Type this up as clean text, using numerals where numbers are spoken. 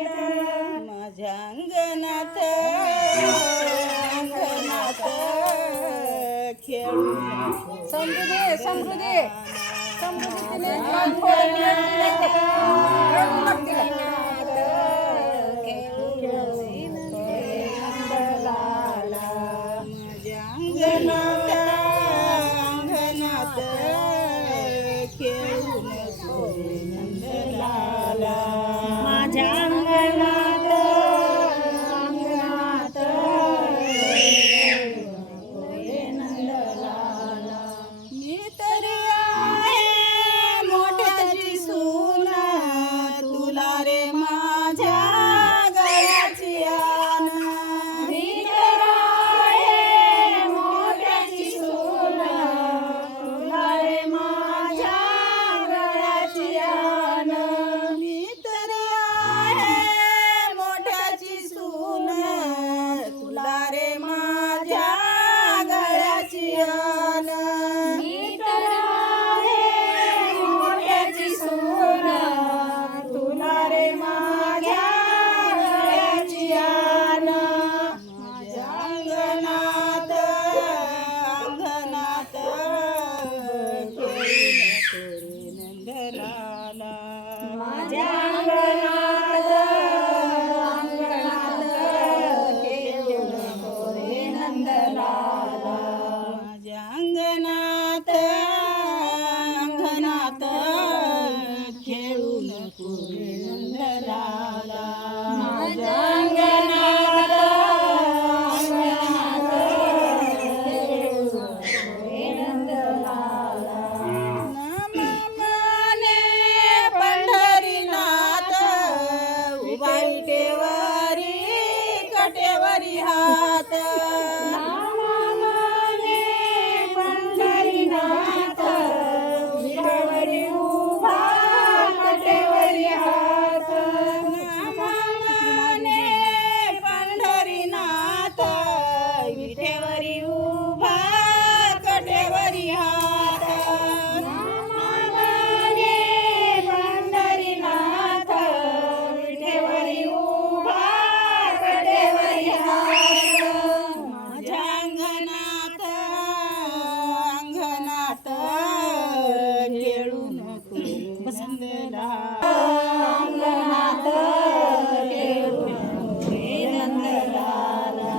माझ्या अंगणात अंगणात खेळू नको समृद्धी समृद्धी समृद्धीने माझ्या अंगणात अंगणात खेळू नको नंदलाला माझ्या अंगणात अंगणात मी तरी आहे मोठ्याची सून तुला रे माझ्या गळ्याची आन मी तर आहे मोठ्याची सून तुला रे माझ्या गळ्याची आन मी तरी आहे मोठ्याची सून तुला रे माझ्या गळ्याची आन मी तर आहे मोठ्याची सून तुला रे माझ्या गळ्याची आन माझ्या अंगणात अंगणात खेळू नको रे नंदलाला माझ्या अंगणात अंगणात खेळू नको रे नंदलाला माझ्या अंगणात अंगणात खेळू नको रे नंदलाला माझ्या अंगणात अंगणात खेळू नको रे नंदलाला नामाने पंढरीनाथ उभा विटेवरी कटेवरी हात नामाने पंढरीनाथ विटेवरी उभा कटेवरी हात नामाने पंढरीनाथ विटेवरी उभा कटेवरी हात नामाने पंढरीनाथ विटेवरी उभा कटेवरी हात माझ्या अंगणात अंगणात खेळू नको नंदलाला अंगणात खेळू नको रे नंदलाला